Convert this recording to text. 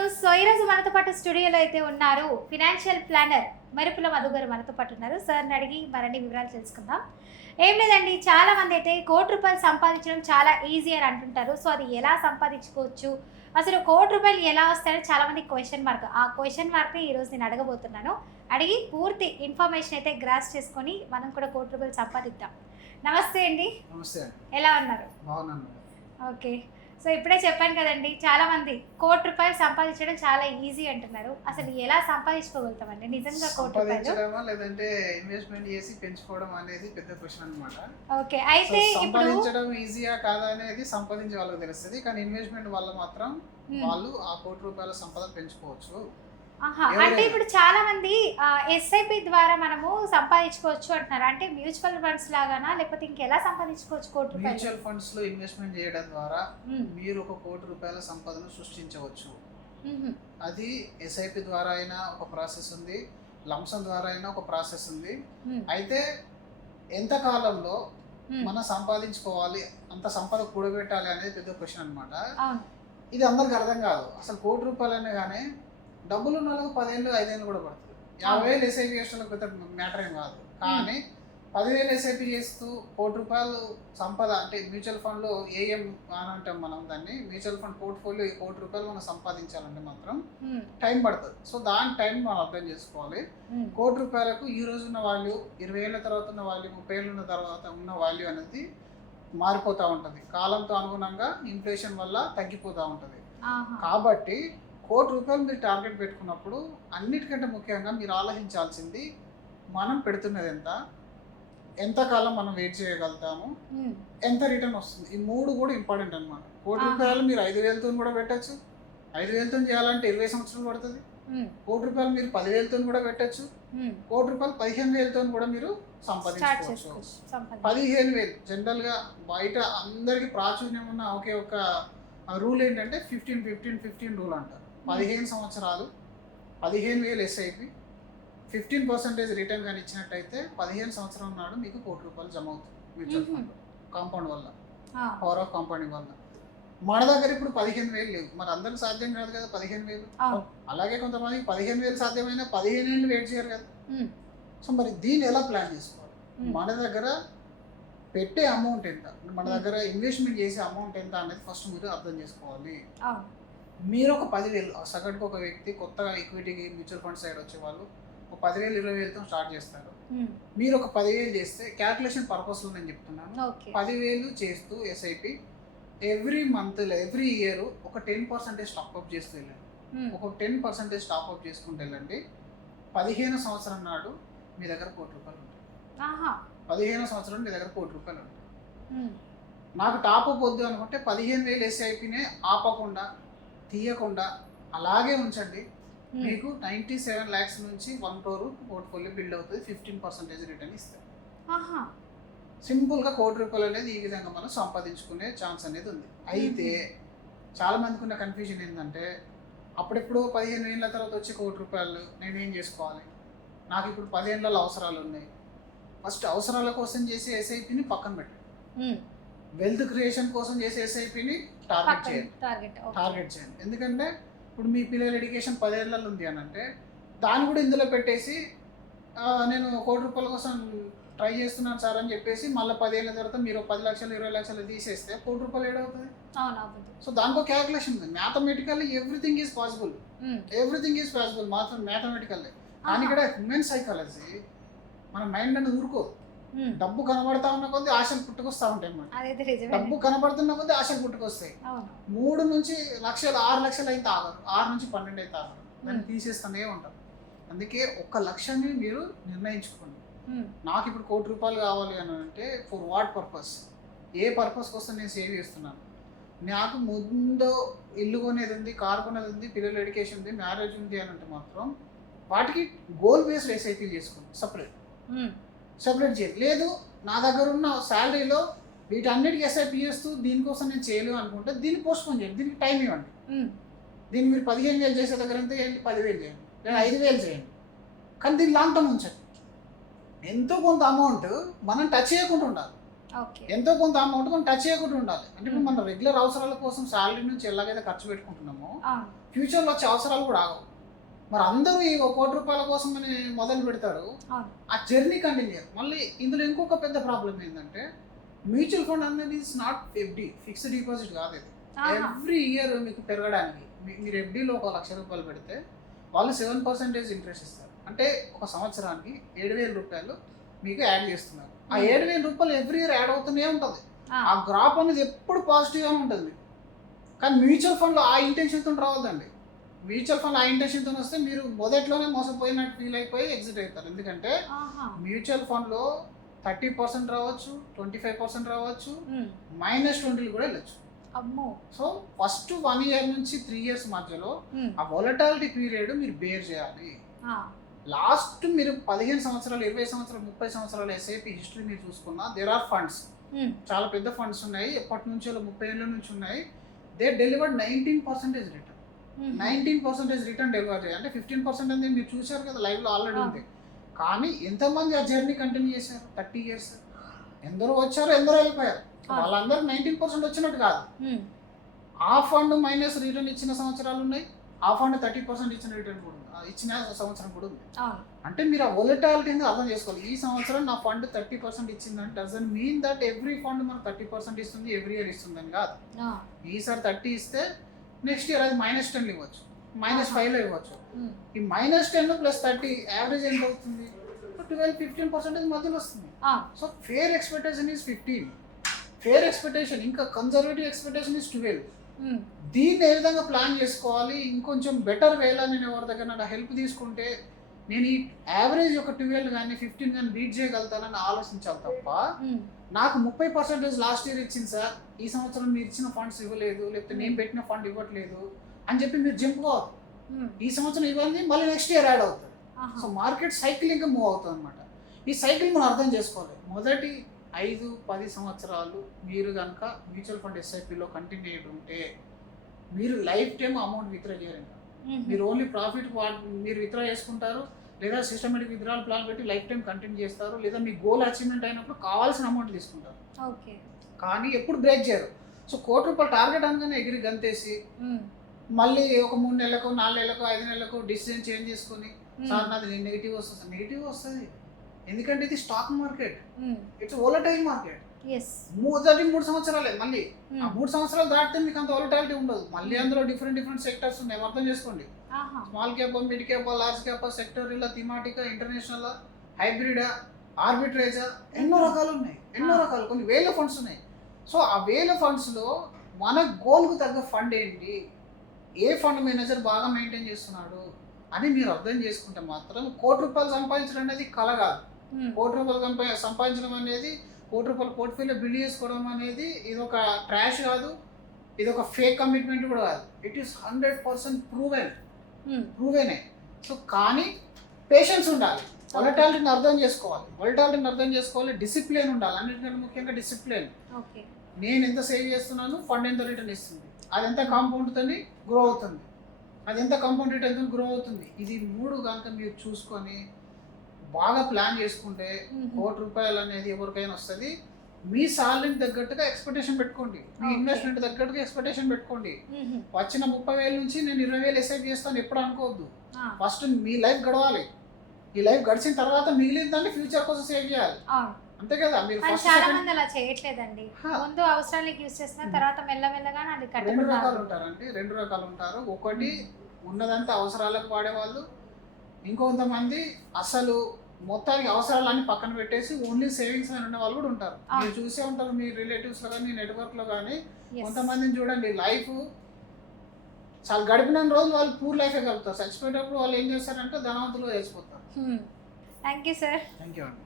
News. So ఈరోజు మనతో పాటు స్టూడియోలో అయితే ఉన్నారు ఫినాన్షియల్ ప్లానర్ మెరుపుల మధు గారు మనతో పాటు ఉన్నారు. సార్ని అడిగి మరిన్ని వివరాలు తెలుసుకుందాం. ఏం లేదండి, చాలా మంది అయితే ₹1,00,00,000 సంపాదించడం చాలా ఈజీ అని అంటుంటారు. సో అది ఎలా సంపాదించుకోవచ్చు, అసలు ₹1,00,00,000 ఎలా వస్తాయని చాలా మంది క్వశ్చన్ మార్క్. ఆ క్వశ్చన్ మార్క్ని ఈరోజు నేను అడగబోతున్నాను. అడిగి పూర్తి ఇన్ఫర్మేషన్ అయితే గ్రాస్ చేసుకొని మనం కూడా ₹1,00,00,000 సంపాదిద్దాం. నమస్తే అండి. నమస్తే. ఎలా ఉన్నారు? బాగున్నాను. ఓకే. సో ఇప్పుడే చెప్పాను కదండి, చాలా మంది ₹1,00,00,000 సంపాదించడం చాలా ఈజీ అంటున్నారు. అసలు ఎలా సంపాదించుకోగలుగుతామండి నిజంగా ₹1,00,00,000? సంపాదించడమా లేదంటే ఇన్వెస్ట్మెంట్ చేసి పెంచుకోవడం అనేది పెద్ద క్వశ్చన్ అన్నమాట. ఓకే. అయితే ఇప్పుడు సంపాదించడం ఈజీయా కాదా అనేది సంపాదించే వాళ్ళకి తెలుస్తుంది. కానీ ఇన్వెస్ట్మెంట్ వల్ల మాత్రం వాళ్ళు ఆ ₹1,00,00,000 సంపద పెంచుకోవచ్చు. అంటే ఇప్పుడు చాలా మంది ఎస్ఐపి ద్వారా మనము సంపాదించుకోవచ్చు అంటున్నారు. అంటే మ్యూచువల్ ఫండ్స్ లాగానా, లేకపోతే ఇంకెలా సంపాదించుకోవచ్చు ₹1,00,00,000? మ్యూచువల్ ఫండ్స్ లో ఇన్వెస్ట్మెంట్ చేయడం ద్వారా మీరు ఒక ₹1,00,00,000 సంపదను సృష్టించవచ్చు. అది ఎస్ఐపి ద్వారా అయినా ఒక ప్రాసెస్ ఉంది, లంసం ద్వారా అయినా ఒక ప్రాసెస్ ఉంది. అయితే ఎంత కాలంలో మనం సంపాదించుకోవాలి, అంత సంపద కూడబెట్టాలి అనేది పెద్ద క్వశ్చన్ అనమాట. ఇది అందరికి అర్థం కాదు. అసలు ₹1,00,00,000 అనే కానీ డబ్బులు ఉన్న వాళ్ళకి 10 ఏళ్ళు 5 ఏళ్ళు కూడా పడుతుంది. 50,000 ఎస్ఐపి చేసిన పెద్ద మ్యాటర్ ఏం కాదు. కానీ 10,000 ఎస్ఐపి చేస్తూ ₹1,00,00,000 సంపద అంటే మ్యూచువల్ ఫండ్లో ఏఎం అని అంటాం మనం దాన్ని. మ్యూచువల్ ఫండ్ పోర్ట్ఫోలియో ₹1,00,00,000 మనం సంపాదించాలంటే మాత్రం టైం పడుతుంది. సో దాని టైం మనం అర్థం చేసుకోవాలి. ₹1,00,00,000 ఈ రోజు ఉన్న వాల్యూ, 20 ఏళ్ళ తర్వాత ఉన్న వాల్యూ, 30 ఏళ్ళ ఉన్న తర్వాత ఉన్న వాల్యూ అనేది మారిపోతూ ఉంటుంది. కాలంతో అనుగుణంగా ఇన్ఫ్లేషన్ వల్ల తగ్గిపోతూ ఉంటుంది. కాబట్టి ₹1,00,00,000 మీరు టార్గెట్ పెట్టుకున్నప్పుడు అన్నిటికంటే ముఖ్యంగా మీరు ఆలోచించాల్సింది మనం పెడుతున్నది ఎంతకాలం మనం వెయిట్ చేయగలుగుతాము, ఎంత రిటర్న్ వస్తుంది. ఈ 3 కూడా ఇంపార్టెంట్ అనమాట. ₹1,00,00,000 మీరు 5,000తో కూడా పెట్టచ్చు. 5,000తో చేయాలంటే 20 సంవత్సరాలు పడుతుంది. ₹1,00,00,000 మీరు 10,000తో కూడా పెట్టచ్చు. ₹1,00,00,000 15,000తో కూడా మీరు సంపాదించుకోవచ్చు. 15,000 జనరల్గా బయట అందరికి ప్రాచుర్యం ఉన్న ఒకే ఒక రూల్ ఏంటంటే 15-15-15 రూల్ అంటారు. 15 సంవత్సరాలు 15,000 ఎస్ఐపి 15% రిటర్న్ కానీ ఇచ్చినట్టయితే 15 సంవత్సరం నాడు మీకు ₹1,00,00,000 జమ అవుతుంది మ్యూచువల్ ఫండ్ కాంపౌండ్ వల్ల, పవర్ ఆఫ్ కాంపౌండింగ్ వల్ల. మన దగ్గర ఇప్పుడు 15,000 లేవు. మరి అందరికి సాధ్యం కాదు కదా 15,000. అలాగే కొంతమందికి 15,000 సాధ్యమైన 15 ఏళ్ళు వెయిట్ చేయరు కదా. సో మరి దీన్ని ఎలా ప్లాన్ చేసుకోవాలి? మన దగ్గర పెట్టే అమౌంట్ ఎంత, మన దగ్గర ఇన్వెస్ట్మెంట్ చేసే అమౌంట్ ఎంత అనేది ఫస్ట్ మీరు అర్థం చేసుకోవాలి. మీరు ఒక 10,000 సగటుకు ఒక వ్యక్తి కొత్తగా ఈక్విటీకి మ్యూచువల్ ఫండ్ సైడ్ వచ్చే వాళ్ళు ఒక 10,000 20,000తో స్టార్ట్ చేస్తారు. మీరు ఒక 10,000 చేస్తే క్యాల్కులేషన్ పర్పస్లో నేను చెప్తున్నాను. 10,000 చేస్తూ SIP every month every year ఒక 10% స్టాప్ అప్ చేస్తూ వెళ్ళండి. ఒక 10% స్టాప్ అప్ చేసుకుంటూ వెళ్ళండి. 15 సంవత్సరం నాడు మీ దగ్గర ₹1,00,00,000 ఉంటాయి. 15 సంవత్సరం మీ దగ్గర ₹1,00,00,000 ఉంటాయి. నాకు టాప్ అప్ వద్దు అనుకుంటే 15,000 ఎస్ఐపినే ఆపకుండా తీయకుండా అలాగే ఉంచండి. మీకు 97 lakhs నుంచి 1 crore పోర్ట్ఫోలియో బిల్డ్ అవుతుంది. 15% రిటర్న్ ఇస్తారు. సింపుల్గా ₹1,00,00,000 అనేది ఈ విధంగా మనం సంపాదించుకునే ఛాన్స్ అనేది ఉంది. అయితే చాలా మందికి ఉన్న కన్ఫ్యూజన్ ఏంటంటే అప్పుడెప్పుడు 15 ఏళ్ళ తర్వాత వచ్చి ₹1,00,00,000 నేనేం చేసుకోవాలి, నాకు ఇప్పుడు 10 ఏళ్ళ అవసరాలు ఉన్నాయి. ఫస్ట్ అవసరాల కోసం చేసే ఎస్ఐపిని పక్కన పెట్టండి. వెల్త్ క్రియేషన్ కోసం చేసే ఎస్ఐపిని టార్గెట్ చేయండి. ఎందుకంటే ఇప్పుడు మీ పిల్లల ఎడ్యుకేషన్ 10 ఏళ్ళలో ఉంది అని అంటే దాన్ని కూడా ఇందులో పెట్టేసి నేను ₹1,00,00,000 కోసం ట్రై చేస్తున్నాను సార్ అని చెప్పేసి మళ్ళీ 10 ఏళ్ళ తర్వాత మీరు 10 లక్షలు 20 లక్షలు తీసేస్తే ₹1,00,00,000 ఏడవుతుంది. సో దానికో క్యాల్కులేషన్ ఉంది. మ్యాథమెటికల్లీ ఎవ్రీథింగ్ ఈజ్ పాసిబుల్ మాత్రం మ్యాథమెటికల్లీ. కానీ ఇక్కడ హ్యూమన్ సైకాలజీ మన మైండ్ అనేది ఊరుకోదు. డబ్బు కనబడతా ఉన్న కొద్ది ఆశలు పుట్టుకొస్తా ఉంటాయి అన్నమాట. డబ్బు కనబడుతున్న కొద్ది ఆశలు పుట్టుకొస్తాయి. 3 నుంచి లక్షలు 6 లక్షలు అయితే ఆగరు, 6 నుంచి 12 అయితే ఆగరు. దాన్ని తీసేస్తూనే ఉంటారు. అందుకే ఒక లక్ష్యాన్ని మీరు నిర్ణయించుకోండి. నాకు ఇప్పుడు ₹1,00,00,000 కావాలి అని అంటే for what purpose, A purpose కోసం నేను సేవ్ చేస్తున్నాను. నాకు ముందు ఇల్లు కొనేది ఉంది, కారు కొనేది ఉంది, పిల్లల ఎడ్యుకేషన్ ఉంది, మ్యారేజ్ ఉంది అని అంటే మాత్రం వాటికి గోల్ బేస్డ్ ఎస్ఐపీ చేసుకోండి. సపరేట్ చేయాలి. లేదు నా దగ్గర ఉన్న శాలరీలో వీటన్నిటికీ ఎస్ఐపీ చేస్తూ దీనికోసం నేను చేయలేను అనుకుంటే దీన్ని పోస్ట్పోన్ చేయండి. దీనికి టైం ఇవ్వండి. దీన్ని మీరు 15,000 చేసే దగ్గర ఎంత చేయండి, 10,000 చేయండి, లేదా 5,000 చేయండి. కానీ దీన్ని లాంగ్ టర్మ్ ఉంచండి. ఎంతో కొంత అమౌంట్ మనం టచ్ చేయకుండా ఉండాలి. ఓకే. ఎంతో కొంత అమౌంట్ మనం టచ్ చేయకుండా ఉండాలి. అంటే ఇప్పుడు మన రెగ్యులర్ అవసరాల కోసం శాలరీ నుంచి ఎలాగైతే ఖర్చు పెట్టుకుంటున్నామో అవును. ఫ్యూచర్లో వచ్చే అవసరాలు కూడా ఆగవు. మరి అందరూ ఈ 1 కోటి రూపాయల కోసం అని మొదలు పెడతారు, అవును. ఆ జర్నీ కంటిన్యూ. మళ్ళీ ఇందులో ఇంకొక పెద్ద ప్రాబ్లం ఏంటంటే మ్యూచువల్ ఫండ్ అనేది is not FD, fixed deposit కాదు ఇది. ఆహా. ఎవ్రీ ఇయర్ మీకు పెరగడానికి మీరు ఎఫ్డీలో 1 లక్ష రూపాయలు పెడితే వాళ్ళు 7% ఇంట్రెస్ట్ ఇస్తారు. అంటే ఒక సంవత్సరానికి 7,000 రూపాయలు మీకు యాడ్ చేస్తున్నారు. ఆ 7,000 రూపాయలు ఎవ్రీ ఇయర్ యాడ్ అవుతూనే ఉంటుంది. ఆ గ్రాఫ్ అనేది ఎప్పుడు పాజిటివ్గానే ఉంటుంది మీకు. కానీ మ్యూచువల్ ఫండ్లో ఆ ఇంటెన్షన్తో రావద్దండి. మ్యూచువల్ ఫండ్ ఆ ఇంటెన్షన్తో వస్తే మీరు మొదట్లోనే మోసపోయినట్టు ఫీల్ అయిపోయి ఎగ్జిట్ అవుతారు. ఎందుకంటే మ్యూచువల్ ఫండ్లో 30% రావచ్చు, 25% రావచ్చు, -20 కూడా వెళ్ళచ్చు. అమ్మో. సో ఫస్ట్ 1 ఇయర్ నుంచి 3 ఇయర్స్ మధ్యలో ఆ వొలటాలిటీ పీరియడ్ మీరు బేర్ చేయాలి. లాస్ట్ మీరు 15 సంవత్సరాలు, 20 సంవత్సరాలు, 30 సంవత్సరాలు ఎస్ఐపి హిస్టరీ మీరు చూసుకున్నా దేర్ ఆర్ ఫండ్స్, చాలా పెద్ద ఫండ్స్ ఉన్నాయి, ఎప్పటి నుంచో 30 ఏళ్ళ నుంచి ఉన్నాయి. They delivered 19% return. 19% return deliver చేయాలి. అంటే 15% అనేది మీరు చూశారు కదా లైవ్లో ఆల్రెడీ ఉంది. కానీ ఎంతమంది ఆ జర్నీ కంటిన్యూ చేశారు 30 ఇయర్స్? ఎందరో వచ్చారు, ఎందరో వెళ్ళిపోయారు. వాళ్ళందరూ 19% వచ్చినట్టు కాదు. ఆ ఫండ్ మైనస్ రిటర్న్ ఇచ్చిన సంవత్సరాలు ఉన్నాయి, ఆ ఫండ్ 30% ఇచ్చిన రిటర్న్ కూడా ఉంది, ఇచ్చిన సంవత్సరం కూడా ఉంది. అంటే మీరు ఆ వొలటాలిటీని అర్థం చేసుకోవాలి. ఈ సంవత్సరం నా ఫండ్ 30% ఇచ్చిందని doesn't mean that every fund మనకు 30% ఇస్తుంది, ఎవ్రీ ఇయర్ ఇస్తుందని కాదు. ఈసారి 30 ఇస్తే నెక్స్ట్ ఇయర్ అది -10 ఇవ్వచ్చు, -5 ఇవ్వచ్చు. ఈ -10 + 30 యావరేజ్ ఎంత అవుతుంది? 12-15% మధ్యలో వస్తుంది. So fair expectation is 15, fair expectation, ఇంకా కన్జర్వేటివ్ ఎక్స్పెక్టేషన్ ఈజ్ 12. దీన్ని ఏ విధంగా ప్లాన్ చేసుకోవాలి, ఇంకొంచెం బెటర్ వేలా నేను ఎవరి దగ్గర నా హెల్ప్ తీసుకుంటే నేను ఈ యావరేజ్ ఒక 12 కానీ 15 కానీ బీట్ చేయగలుగుతానని ఆలోచించాలి తప్ప నాకు 30% లాస్ట్ ఇయర్ ఇచ్చింది సార్, ఈ సంవత్సరం మీరు ఇచ్చిన ఫండ్స్ ఇవ్వలేదు, లేకపోతే నేను పెట్టిన ఫండ్ ఇవ్వట్లేదు అని చెప్పి మీరు జంప్ కావద్దు. ఈ సంవత్సరం ఇవ్వాలి, మళ్ళీ నెక్స్ట్ ఇయర్ యాడ్ అవుతుంది. సో మార్కెట్ సైకిల్ ఇంకా మూవ్ అవుతుంది అనమాట. ఈ సైకిల్ మనం అర్థం చేసుకోవాలి. మొదటి 5-10 సంవత్సరాలు మీరు కనుక మ్యూచువల్ ఫండ్ ఎస్ఐపిలో కంటిన్యూ అయ్యి ఉంటే మీరు లైఫ్ టైం అమౌంట్ విత్డ్రా చేయరండి. మీరు ఓన్లీ ప్రాఫిట్ మీరు విత్డ్రా చేసుకుంటారు, లేదా సిస్టమేటిక్ విత్డ్రాల్ ప్లాన్ పెట్టి లైఫ్ టైం కంటిన్యూ చేస్తారు, లేదా మీ గోల్ అచీవ్మెంట్ అయినప్పుడు కావాల్సిన అమౌంట్ తీసుకుంటారు. కానీ ఎప్పుడు బ్రేక్ చేయరు. సో 1 కోటి రూపాయలు టార్గెట్ అనగానే ఎగిరి గంతేసి మళ్ళీ ఒక 3 నెలలకు, 4 నెలలకు, 5 నెలలకు డిసిజన్ చేంజ్ చేసుకుని సార్ నాది నెగిటివ్ వస్తుంది. నెగిటివ్ వస్తుంది ఎందుకంటే ఇది stock market, it's volatile market. మొదటి 3 సంవత్సరాలే, మళ్ళీ ఆ 3 సంవత్సరాలు దాటితే మీకు అంత వోలటాలిటీ ఉండదు. మళ్ళీ అందులో డిఫరెంట్ సెక్టర్స్ ఉన్నాయి, అర్థం చేసుకోండి. Small cap, mid cap, large cap, sector, ఇలా థీమాటిక్, ఇంటర్నేషనల్, హైబ్రిడ్, ఆర్బిట్రేజ్, ఎన్నో రకాలు ఉన్నాయి, ఎన్నో రకాలు, కొన్ని వేల ఫండ్స్ ఉన్నాయి. సో ఆ వేల ఫండ్స్లో మన గోల్కు తగ్గ ఫండ్ ఏంటి, ఏ ఫండ్ మేనేజర్ బాగా మెయింటైన్ చేస్తున్నాడు అని మీరు అర్థం చేసుకుంటే మాత్రం 1 కోటి రూపాయలు సంపాదించడం అనేది కల కాదు. 1 కోటి రూపాయలు సంపాదించడం అనేది, 1 కోటి రూపాయల పోర్ట్ఫోలియో బిల్డ్ చేసుకోవడం అనేది ఇది ఒక ట్రాష్ కాదు, ఇది ఒక ఫేక్ కమిట్మెంట్ కూడా కాదు. It is 100% ప్రూవెనే. సో కానీ పేషెన్స్ ఉండాలి, వొలటాలిటీని అర్థం చేసుకోవాలి, డిసిప్లిన్ ఉండాలి. అన్నిటికంటే ముఖ్యంగా డిసిప్లిన్. నేను ఎంత సేవ్ చేస్తున్నాను, ఫండ్ ఎంత రిటర్న్ ఇస్తుంది, అది ఎంత కాంపౌండ్తోని గ్రో అవుతుంది, అది ఎంత కాంపౌండ్ రిటర్న్తో గ్రో అవుతుంది. ఇది 3 కనుక మీరు చూసుకొని బాగా ప్లాన్ చేసుకుంటే 1 కోటి రూపాయలు అనేది ఎవరికైనా వస్తుంది. మీ సాలరీకి తగ్గట్టుగా ఎక్స్పెక్టేషన్ పెట్టుకోండి, మీ ఇన్వెస్ట్మెంట్ తగ్గట్టుగా ఎక్స్పెక్టేషన్ పెట్టుకోండి. వచ్చిన 30,000 నుంచి నేను 20,000 ఎస్ఐపి చేస్తాను ఎప్పుడు అనుకోవద్దు. ఫస్ట్ మీ లైఫ్ గడవాలి, ఈ లైఫ్ గడిచిన తర్వాత మిగిలిన దాన్ని ఫ్యూచర్ కోసం సేవ్ చేయాలి, అంతే కదా. మీరు చాలా మంది అలా చేయట్లేదండి, ముందు అవసరానికి యూస్ చేసిన తర్వాత మెల్లమెల్లగా అది కట్టుకుంటారు. 2 రకాలు ఉంటారండి, 2 రకాలు ఉంటారు. ఒకటి ఉన్నదంతా అవసరాలకు వాడేవాళ్ళు, ఇంకొంతమంది అసలు మొత్తానికి అవసరాలన్నీ పక్కన పెట్టేసి ఓన్లీ సేవింగ్స్ అని ఉన్న వాళ్ళు కూడా ఉంటారు. మీరు చూసే ఉంటారు మీ రిలేటివ్స్లో కానీ, నెట్వర్క్లో కానీ. కొంతమందిని చూడండి, లైఫ్ చాలా గడిపిన రోజులు వాళ్ళు పూర్ లైఫే గడుపుతారు, చచ్చిపోయేటప్పుడు వాళ్ళు ఏం చేస్తారంటే ధనవంతులుగా చేసిపోతారు. Thank you sir. Thank you అండి.